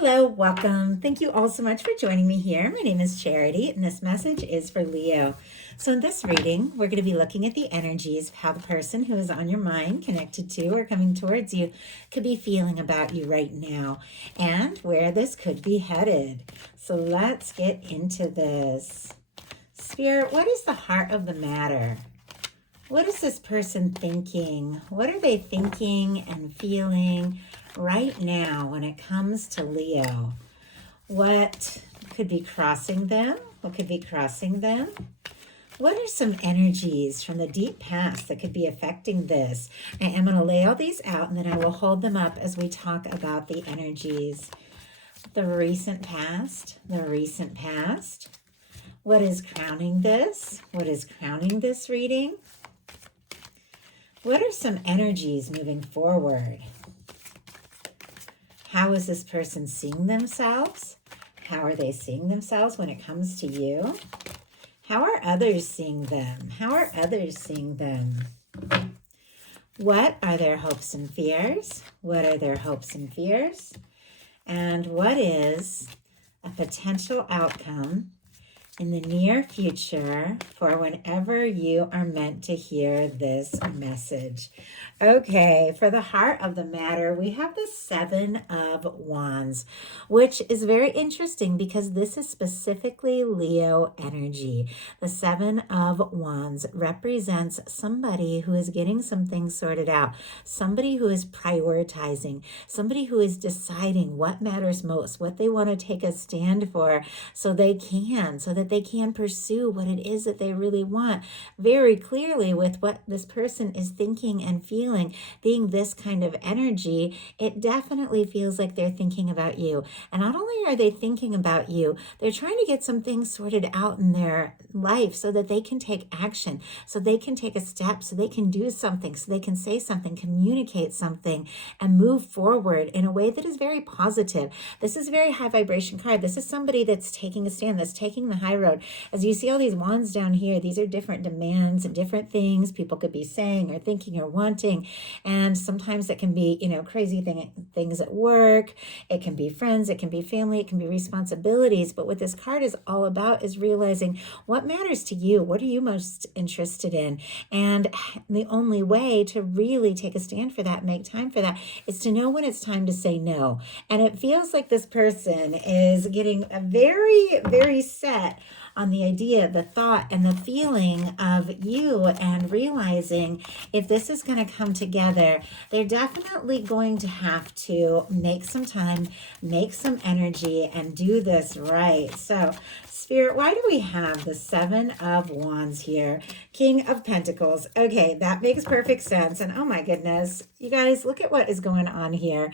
Hello, welcome. Thank you all so much for joining me here. My name is Charity, and this message is for Leo. So in this reading, we're going to be looking at the energies of how the person who is on your mind, connected to, or coming towards you could be feeling about you right now, and where this could be headed. So let's get into this. Spirit, what is the heart of the matter? What is this person thinking? What are they thinking and feeling right now when it comes to Leo? What could be crossing them? What could be crossing them? What are some energies from the deep past that could be affecting this? I am going to lay all these out, and then I will hold them up as we talk about the energies. The recent past, the recent past. What is crowning this? What is crowning this reading? What are some energies moving forward? How is this person seeing themselves? How are they seeing themselves when it comes to you? How are others seeing them? How are others seeing them? What are their hopes and fears? What are their hopes and fears? And what is a potential outcome in the near future for whenever you are meant to hear this message? Okay, for the heart of the matter, we have the Seven of Wands, which is very interesting because this is specifically Leo energy. The Seven of Wands represents somebody who is getting some things sorted out, somebody who is prioritizing, somebody who is deciding what matters most, what they want to take a stand for so that they can pursue what it is that they really want very clearly. With what this person is thinking and feeling, being this kind of energy, it definitely feels like they're thinking about you. And not only are they thinking about you, they're trying to get some things sorted out in their life so that they can take action, so they can take a step, so they can do something, so they can say something, communicate something, and move forward in a way that is very positive. This is a very high vibration card. This is somebody that's taking a stand, that's taking the high road. As you see all these wands down here, these are different demands and different things people could be saying or thinking or wanting. And sometimes it can be, crazy things at work. It can be friends, it can be family, it can be responsibilities. But what this card is all about is realizing what matters to you. What are you most interested in? And the only way to really take a stand for that, make time for that, is to know when it's time to say no. And it feels like this person is getting a very, very set on the idea, the thought, and the feeling of you, and realizing if this is going to come together, they're definitely going to have to make some time, make some energy, and do this right. So, Spirit, why do we have the Seven of Wands here? King of Pentacles. Okay, that makes perfect sense. And oh my goodness, you guys, look at what is going on here.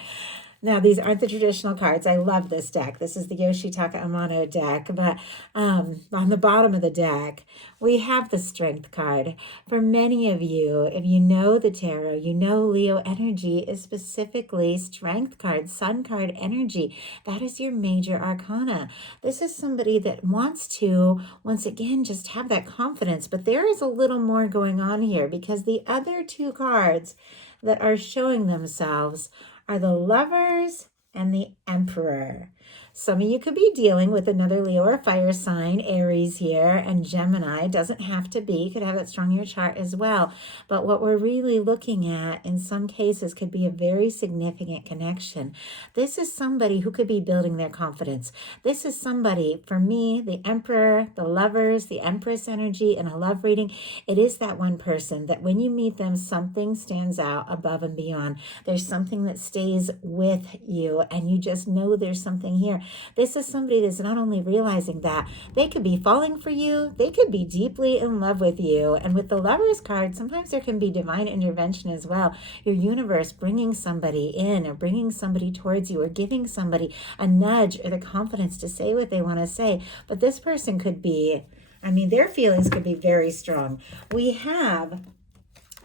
Now, these aren't the traditional cards. I love this deck. This is the Yoshitaka Amano deck. But on the bottom of the deck, we have the Strength card. For many of you, if you know the tarot, you know Leo energy is specifically Strength card, Sun card energy. That is your major arcana. This is somebody that wants to, once again, just have that confidence. But there is a little more going on here, because the other two cards that are showing themselves are the Lovers and the Emperor. Some of you could be dealing with another Leo or fire sign, Aries here, and Gemini. Doesn't have to be. You could have that strong in your chart as well. But what we're really looking at in some cases could be a very significant connection. This is somebody who could be building their confidence. This is somebody, for me, the Emperor, the Lovers, the Empress energy in a love reading, it is that one person that when you meet them, something stands out above and beyond. There's something that stays with you, and you just know there's something here. This is somebody that's not only realizing that they could be falling for you, they could be deeply in love with you. And with the Lovers card, sometimes there can be divine intervention as well. Your universe bringing somebody in, or bringing somebody towards you, or giving somebody a nudge or the confidence to say what they want to say. But this person could be, their feelings could be very strong. We have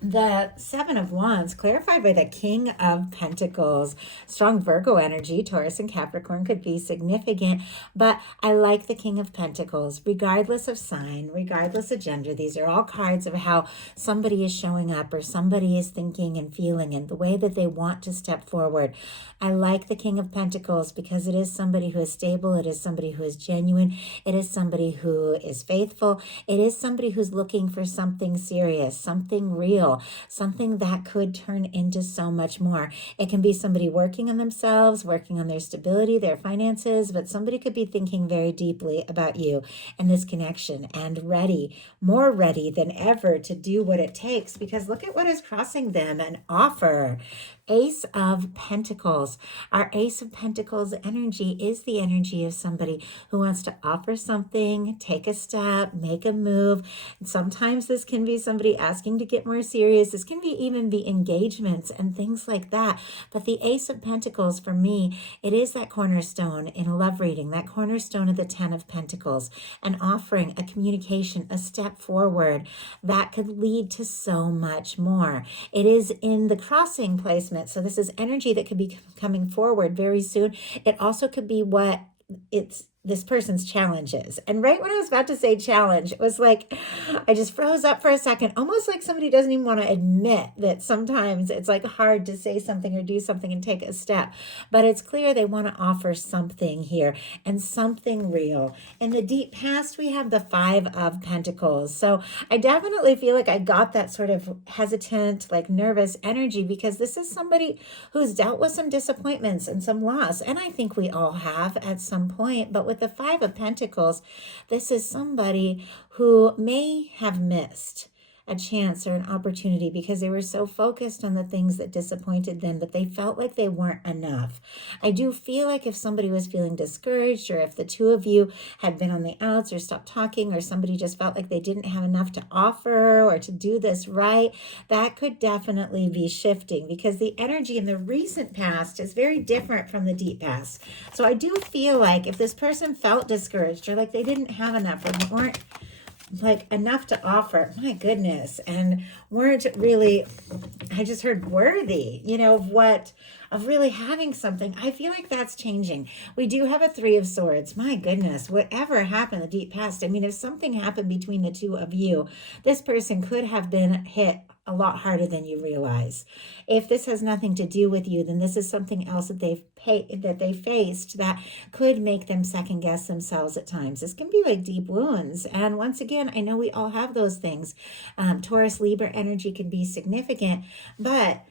The Seven of Wands, clarified by the King of Pentacles. Strong Virgo energy, Taurus and Capricorn could be significant, but I like the King of Pentacles, regardless of sign, regardless of gender. These are all cards of how somebody is showing up or somebody is thinking and feeling and the way that they want to step forward. I like the King of Pentacles because it is somebody who is stable. It is somebody who is genuine. It is somebody who is faithful. It is somebody who's looking for something serious, something real, something that could turn into so much more. It can be somebody working on themselves, working on their stability, their finances, but somebody could be thinking very deeply about you and this connection and ready, more ready than ever to do what it takes, because look at what is crossing them, an offer. Ace of Pentacles. Our Ace of Pentacles energy is the energy of somebody who wants to offer something, take a step, make a move. And sometimes this can be somebody asking to get more serious. This can be even be engagements and things like that. But the Ace of Pentacles, for me, it is that cornerstone in a love reading, that cornerstone of the Ten of Pentacles, an offering, a communication, a step forward that could lead to so much more. It is in the crossing placement. So this is energy that could be coming forward very soon. It also could be what it's this person's challenges. And right when I was about to say challenge, it was like I just froze up for a second, almost like somebody doesn't even want to admit that sometimes it's like hard to say something or do something and take a step. But it's clear they want to offer something here and something real. In the deep past, we have the Five of Pentacles. So I definitely feel like I got that sort of hesitant, like nervous energy, because this is somebody who's dealt with some disappointments and some loss. And I think we all have at some point. But with the Five of Pentacles, this is somebody who may have missed a chance or an opportunity because they were so focused on the things that disappointed them, but they felt like they weren't enough. I do feel like if somebody was feeling discouraged, or if the two of you had been on the outs or stopped talking, or somebody just felt like they didn't have enough to offer or to do this right, that could definitely be shifting, because the energy in the recent past is very different from the deep past. So I do feel like if this person felt discouraged or like they didn't have enough or they weren't like enough to offer, my goodness, and weren't really, I just heard worthy, of really having something. I feel like that's changing. We do have a Three of Swords. My goodness, whatever happened in the deep past. I mean, if something happened between the two of you, this person could have been hit a lot harder than you realize. If this has nothing to do with you, then this is something else that they faced that could make them second guess themselves at times. This can be like deep wounds. And once again, I know we all have those things. Taurus, Libra energy can be significant, but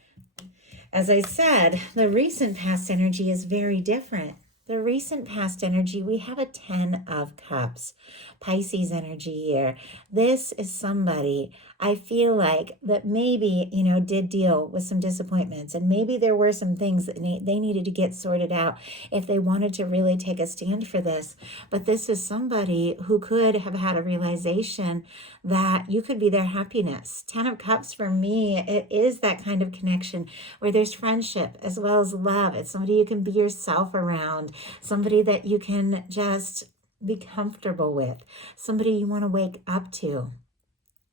as I said, the recent past energy is very different. The recent past energy, we have a 10 of Cups, Pisces energy here. This is somebody, I feel like, that maybe, did deal with some disappointments, and maybe there were some things that they needed to get sorted out if they wanted to really take a stand for this. But this is somebody who could have had a realization that you could be their happiness. 10 of Cups, for me, it is that kind of connection where there's friendship as well as love. It's somebody you can be yourself around, somebody that you can just be comfortable with, somebody you want to wake up to,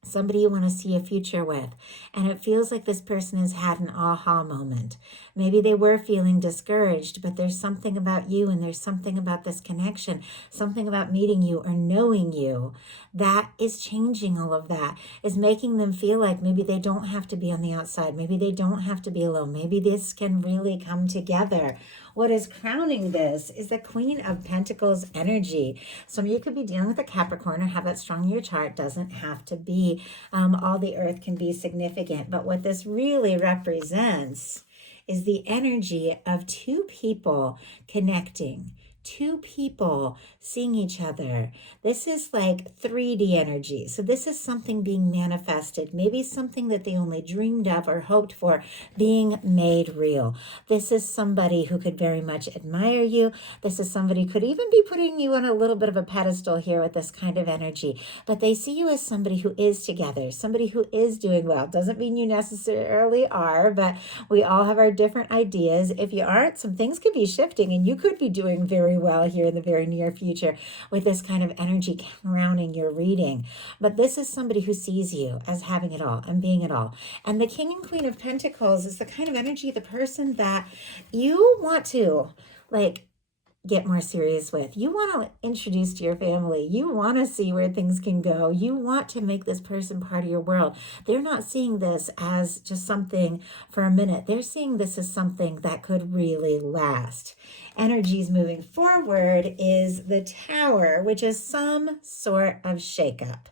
somebody you want to see a future with. And it feels like this person has had an aha moment. Maybe they were feeling discouraged, but there's something about you, and there's something about this connection, something about meeting you or knowing you that is changing all of that, is making them feel like maybe they don't have to be on the outside. Maybe they don't have to be alone. Maybe this can really come together. What is crowning this is the Queen of Pentacles energy. Some of you could be dealing with a Capricorn or have that strong in your chart. Doesn't have to be. All the earth can be significant. But what this really represents is the energy of two people connecting, two people seeing each other. This is like 3D energy. So this is something being manifested, maybe something that they only dreamed of or hoped for being made real. This is somebody who could very much admire you. This is somebody who could even be putting you on a little bit of a pedestal here with this kind of energy. But they see you as somebody who is together, somebody who is doing well. Doesn't mean you necessarily are, but we all have our different ideas. If you aren't, some things could be shifting and you could be doing very very well here in the very near future with this kind of energy crowning your reading. But this is somebody who sees you as having it all and being it all. And the King and Queen of Pentacles is the kind of energy, the person that you want to like get more serious with. You want to introduce to your family. You want to see where things can go. You want to make this person part of your world. They're not seeing this as just something for a minute. They're seeing this as something that could really last. Energies moving forward is the Tower, which is some sort of shakeup.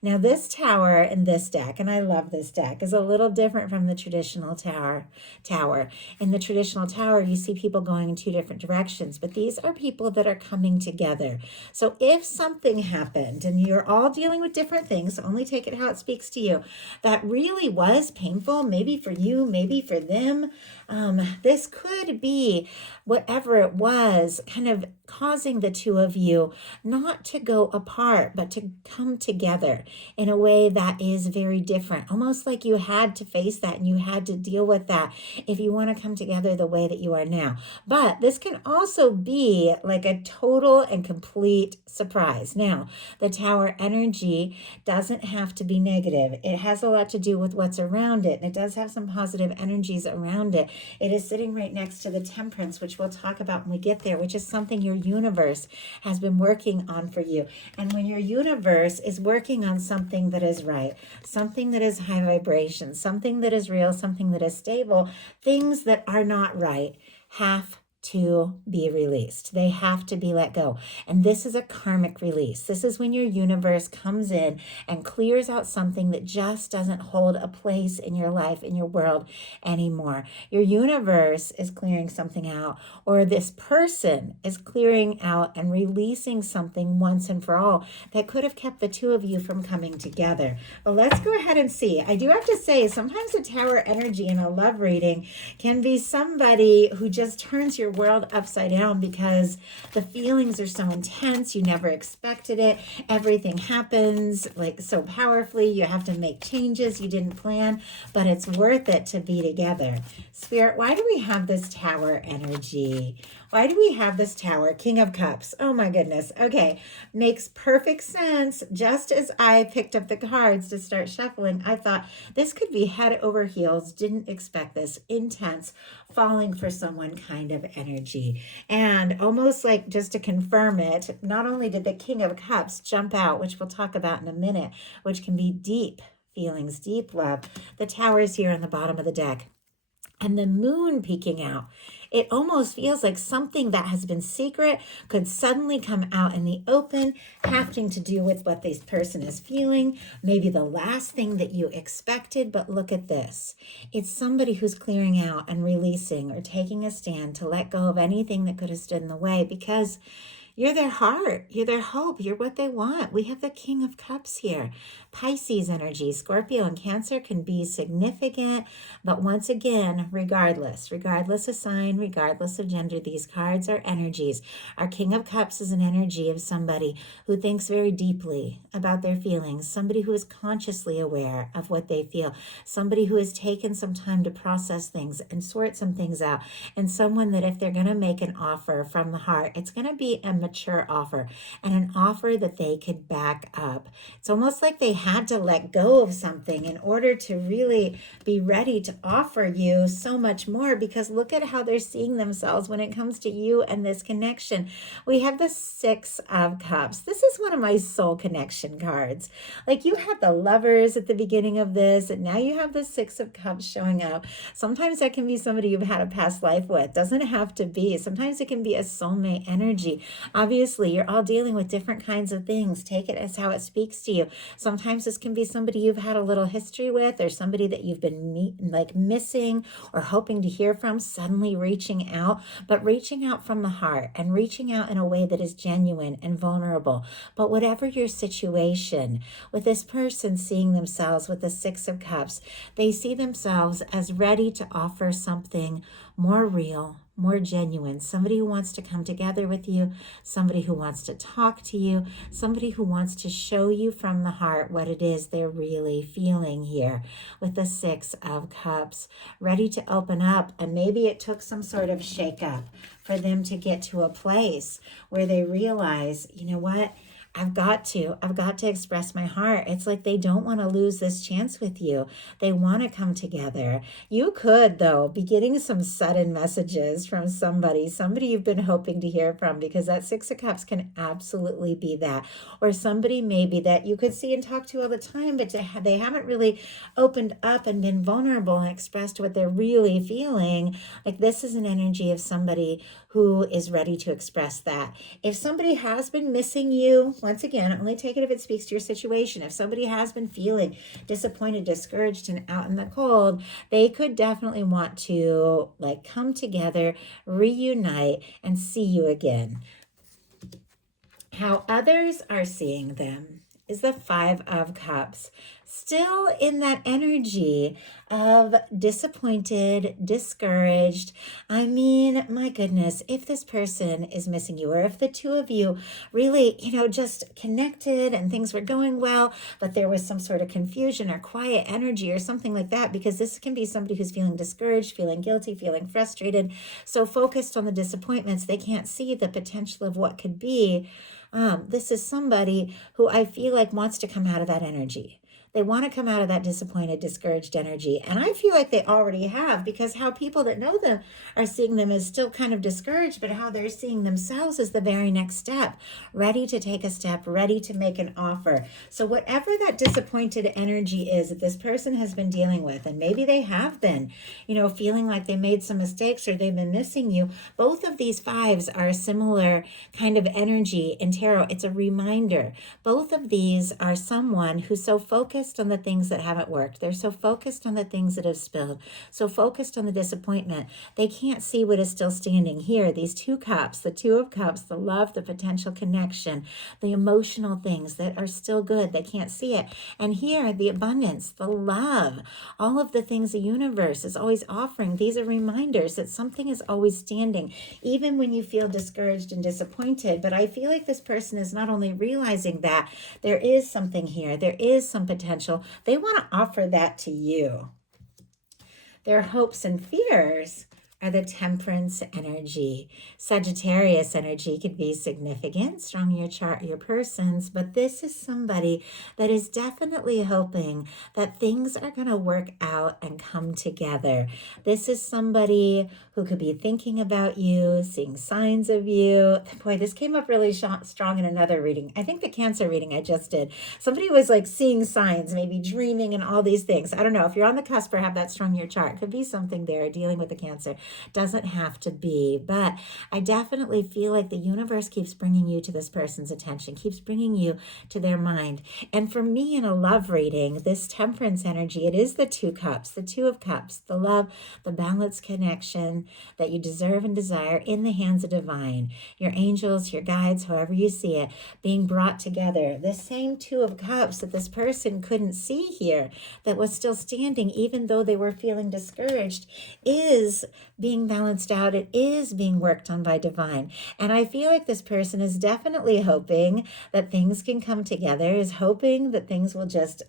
Now this tower in this deck, and I love this deck, is a little different from the traditional tower. In the traditional tower, you see people going in two different directions, but these are people that are coming together. So if something happened, and you're all dealing with different things, so only take it how it speaks to you, that really was painful, maybe for you, maybe for them, this could be whatever it was, kind of causing the two of you not to go apart, but to come together in a way that is very different. Almost like you had to face that and you had to deal with that if you want to come together the way that you are now. But this can also be like a total and complete surprise. Now, the Tower energy doesn't have to be negative. It has a lot to do with what's around it, and it does have some positive energies around it. It is sitting right next to the Temperance, which we'll talk about when we get there, which is something your universe has been working on for you. And when your universe is working on something that is right, something that is high vibration, something that is real, something that is stable, things that are not right have to be released. They have to be let go. And this is a karmic release. This is when your universe comes in and clears out something that just doesn't hold a place in your life, in your world anymore. Your universe is clearing something out, or this person is clearing out and releasing something once and for all that could have kept the two of you from coming together. But let's go ahead and see. I do have to say, sometimes the Tower energy in a love reading can be somebody who just turns your world upside down because the feelings are so intense. You never expected it. Everything happens like so powerfully. You have to make changes you didn't plan, but it's worth it to be together. Spirit, why do we have this Tower energy? Why do we have this Tower? King of Cups. Oh my goodness. Okay. Makes perfect sense. Just as I picked up the cards to start shuffling, I thought this could be head over heels. Didn't expect this. Intense, falling for someone kind of energy. And almost like just to confirm it, not only did the King of Cups jump out, which we'll talk about in a minute, which can be deep feelings, deep love. The Tower is here on the bottom of the deck. And the Moon peeking out. It almost feels like something that has been secret could suddenly come out in the open, having to do with what this person is feeling, maybe the last thing that you expected. But look at this. It's somebody who's clearing out and releasing or taking a stand to let go of anything that could have stood in the way, because you're their heart, you're their hope, you're what they want. We have the King of Cups here. Pisces energy, Scorpio and Cancer can be significant, but once again, regardless of sign, regardless of gender, these cards are energies. Our King of Cups is an energy of somebody who thinks very deeply about their feelings, somebody who is consciously aware of what they feel, somebody who has taken some time to process things and sort some things out, and someone that if they're going to make an offer from the heart, it's going to be a mature offer and an offer that they could back up. It's almost like they had to let go of something in order to really be ready to offer you so much more, because look at how they're seeing themselves when it comes to you and this connection. We have the Six of Cups. This is one of my soul connection cards. Like, you had the Lovers at the beginning of this, and now you have the Six of Cups showing up. Sometimes that can be somebody you've had a past life with. Doesn't have to be. Sometimes it can be a soulmate energy. Obviously, you're all dealing with different kinds of things. Take it as how it speaks to you. Sometimes this can be somebody you've had a little history with, or somebody that you've been missing or hoping to hear from, suddenly reaching out, but reaching out from the heart and reaching out in a way that is genuine and vulnerable. But whatever your situation, with this person seeing themselves with the Six of Cups, they see themselves as ready to offer something more real, more genuine, somebody who wants to come together with you, somebody who wants to talk to you, somebody who wants to show you from the heart what it is they're really feeling here with the Six of Cups, ready to open up. And maybe it took some sort of shakeup for them to get to a place where they realize, you know what? I've got to express my heart. It's like they don't want to lose this chance with you. They want to come together. You could, though, be getting some sudden messages from somebody you've been hoping to hear from, because that Six of Cups can absolutely be that. Or somebody maybe that you could see and talk to all the time, but they haven't really opened up and been vulnerable and expressed what they're really feeling. Like, this is an energy of somebody who is ready to express that. If somebody has been missing you, once again, only take it if it speaks to your situation. If somebody has been feeling disappointed, discouraged, and out in the cold, they could definitely want to come together, reunite, and see you again. How others are seeing them is the Five of Cups. Still in that energy of disappointed, discouraged. I mean, my goodness, if this person is missing you, or if the two of you really, just connected and things were going well, but there was some sort of confusion or quiet energy or something like that, because this can be somebody who's feeling discouraged, feeling guilty, feeling frustrated, so focused on the disappointments, they can't see the potential of what could be. This is somebody who I feel like wants to come out of that energy. They want to come out of that disappointed, discouraged energy. And I feel like they already have, because how people that know them are seeing them as still kind of discouraged, but how they're seeing themselves as the very next step, ready to take a step, ready to make an offer. So whatever that disappointed energy is that this person has been dealing with, and maybe they have been, feeling like they made some mistakes or they've been missing you, both of these fives are a similar kind of energy in tarot. It's a reminder. Both of these are someone who's so focused on the things that haven't worked. They're so focused on the things that have spilled, so focused on the disappointment. They can't see what is still standing here. These two cups, the Two of Cups, the love, the potential connection, the emotional things that are still good. They can't see it. And here, the abundance, the love, all of the things the universe is always offering. These are reminders that something is always standing, even when you feel discouraged and disappointed. But I feel like this person is not only realizing that there is something here, there is some potential, they want to offer that to you. Their hopes and fears are the Temperance energy. Sagittarius energy could be significant, strong in your chart, your persons, but this is somebody that is definitely hoping that things are going to work out and come together. This is somebody who could be thinking about you, seeing signs of you. Boy, this came up really strong in another reading. I think the Cancer reading I just did. Somebody was seeing signs, maybe dreaming and all these things. I don't know. If you're on the cusp or have that strong in your chart, could be something there dealing with the Cancer. Doesn't have to be, but I definitely feel like the universe keeps bringing you to this person's attention, keeps bringing you to their mind. And for me, in a love reading, this Temperance energy, it is the Two Cups, the Two of Cups, the love, the balanced connection that you deserve and desire in the hands of divine, your angels, your guides, however you see it, being brought together. The same Two of Cups that this person couldn't see here, that was still standing even though they were feeling discouraged, is being balanced out. It is being worked on by divine. And I feel like this person is definitely hoping that things can come together, is hoping that things will just,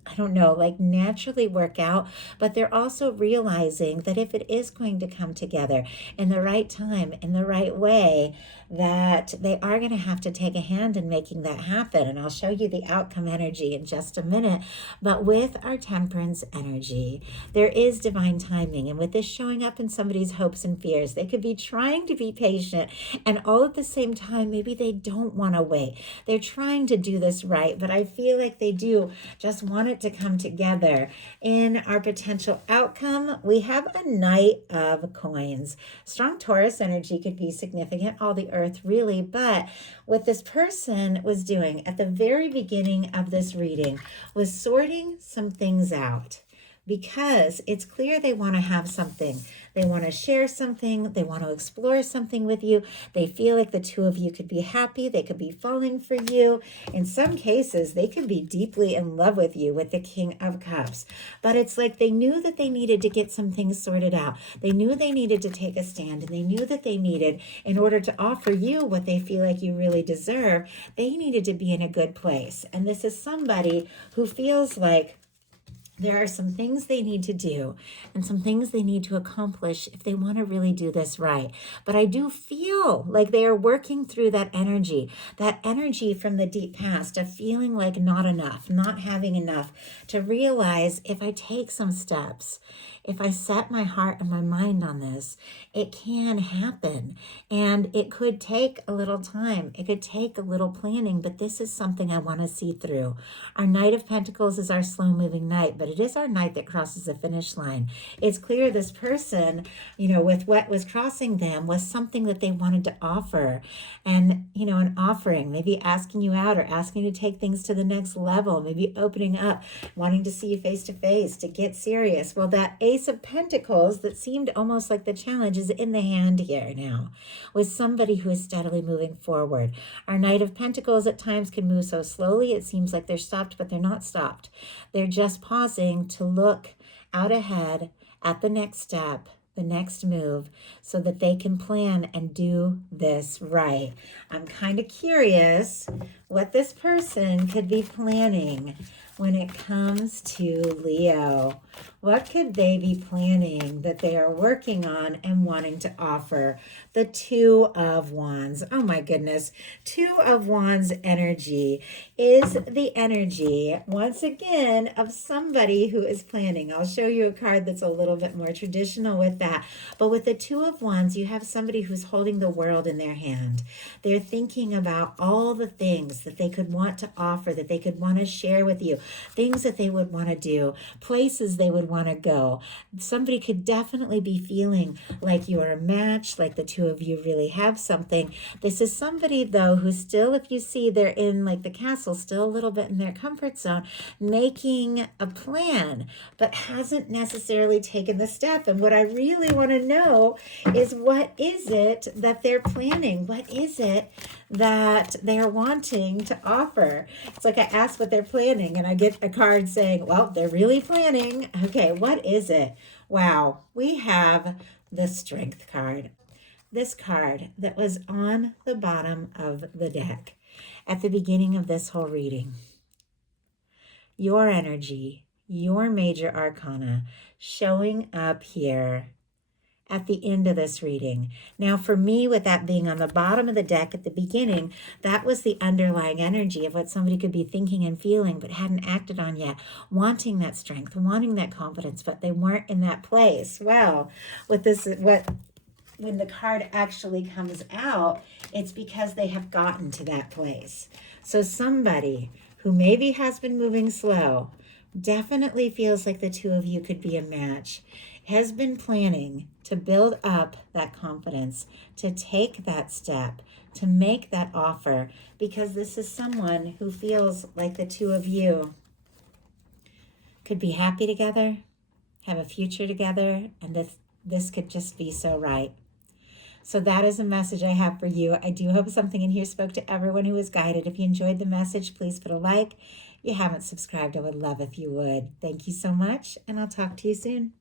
naturally work out. But they're also realizing that if it is going to come together in the right time, in the right way, that they are going to have to take a hand in making that happen. And I'll show you the outcome energy in just a minute. But with our Temperance energy, there is divine timing. And with this showing up in somebody's hopes and fears, they could be trying to be patient, and all at the same time, maybe they don't want to wait. They're trying to do this right, but I feel like they do just want it to come together. In our potential outcome, we have a Knight of Coins. Strong Taurus energy could be significant, all the earth really, but what this person was doing at the very beginning of this reading was sorting some things out. because it's clear they want to have something. They want to share something. They want to explore something with you. They feel like the two of you could be happy. They could be falling for you. In some cases, they could be deeply in love with you with the King of Cups. But it's like they knew that they needed to get some things sorted out. They knew they needed to take a stand, and they knew that they needed, in order to offer you what they feel like you really deserve, they needed to be in a good place. And this is somebody who feels like there are some things they need to do and some things they need to accomplish if they want to really do this right. But I do feel like they are working through that energy from the deep past of feeling like not enough, not having enough, to realize if I take some steps, if I set my heart and my mind on this, it can happen. And it could take a little time. It could take a little planning, but this is something I want to see through. Our Knight of Pentacles is our slow-moving knight, but it is our knight that crosses the finish line. It's clear this person, with what was crossing them was something that they wanted to offer. And, an offering, maybe asking you out or asking you to take things to the next level, maybe opening up, wanting to see you face to face, to get serious. Well, that Ace of Pentacles that seemed almost like the challenge is in the hand here now with somebody who is steadily moving forward. Our Knight of Pentacles at times can move so slowly it seems like they're stopped, but they're not stopped. They're just pausing to look out ahead at the next step, the next move, so that they can plan and do this right. I'm kind of curious what this person could be planning when it comes to Leo. What could they be planning that they are working on and wanting to offer? The Two of Wands. Oh my goodness. Two of Wands energy is the energy, once again, of somebody who is planning. I'll show you a card that's a little bit more traditional with that. But with the Two of Wands, you have somebody who's holding the world in their hand. They're thinking about all the things that they could want to offer, that they could want to share with you, things that they would want to do, places they would want to go. Somebody could definitely be feeling like you are a match, like the two of you really have something. This is somebody, though, who still, if you see, they're in like the castle, still a little bit in their comfort zone, making a plan, but hasn't necessarily taken the step. And what I really want to know is, what is it that they're planning? What is it that they're wanting to offer? It's like I ask what they're planning and I get a card saying, well, they're really planning. Okay, what is it? Wow, we have the Strength card. This card that was on the bottom of the deck at the beginning of this whole reading. Your energy, your major arcana showing up here at the end of this reading. Now, for me, with that being on the bottom of the deck at the beginning, that was the underlying energy of what somebody could be thinking and feeling but hadn't acted on yet, wanting that strength, wanting that confidence, but they weren't in that place. Well, with this, when the card actually comes out, it's because they have gotten to that place. So somebody who maybe has been moving slow definitely feels like the two of you could be a match, has been planning to build up that confidence, to take that step, to make that offer, because this is someone who feels like the two of you could be happy together, have a future together, and this could just be so right. So that is a message I have for you. I do hope something in here spoke to everyone who was guided. If you enjoyed the message, please put a like. If you haven't subscribed, I would love if you would. Thank you so much, and I'll talk to you soon.